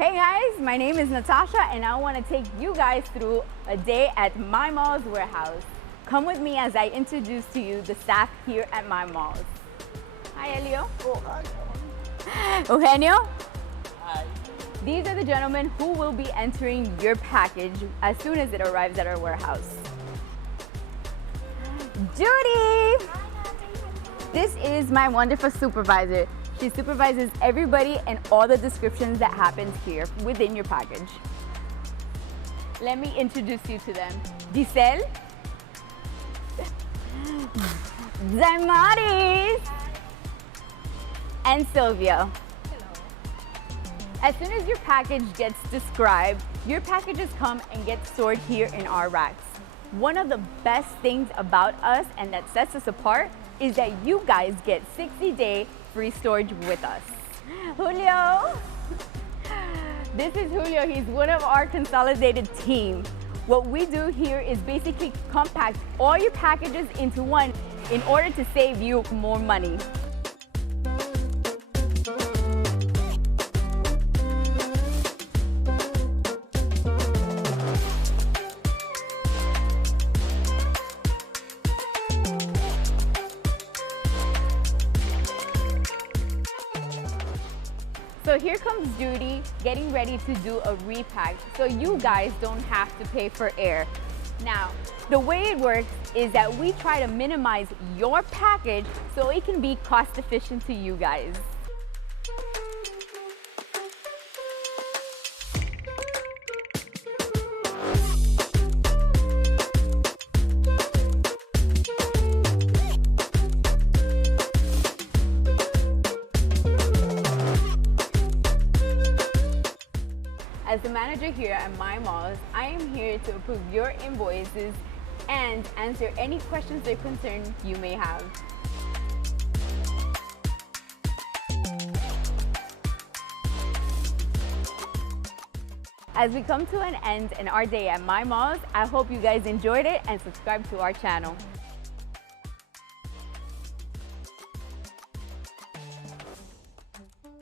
Hey guys, my name is Natasha and I want to take you guys through a day at MyMalls Warehouse. Come with me as I introduce to you the staff here at MyMalls. Hi Elio. Oh, hi. Eugenio. Hi. These are the gentlemen who will be entering your package as soon as it arrives at our warehouse. Judy! This is my wonderful supervisor. She supervises everybody and all the descriptions that happens here within your package. Let me introduce you to them. Giselle, Zaimaris, and Sylvia. As soon as your package gets described, your packages come and get stored here in our racks. One of the best things about us and that sets us apart is that you guys get 60-day free storage with us. Julio! This is Julio. He's one of our consolidated team. What we do here is basically compact all your packages into one in order to save you more money. So here comes Judy getting ready to do a repack so you guys don't have to pay for air. Now, the way it works is that we try to minimize your package so it can be cost efficient to you guys. As the manager here at MyMalls, I am here to approve your invoices and answer any questions or concerns you may have. As we come to an end in our day at MyMalls, I hope you guys enjoyed it and subscribe to our channel.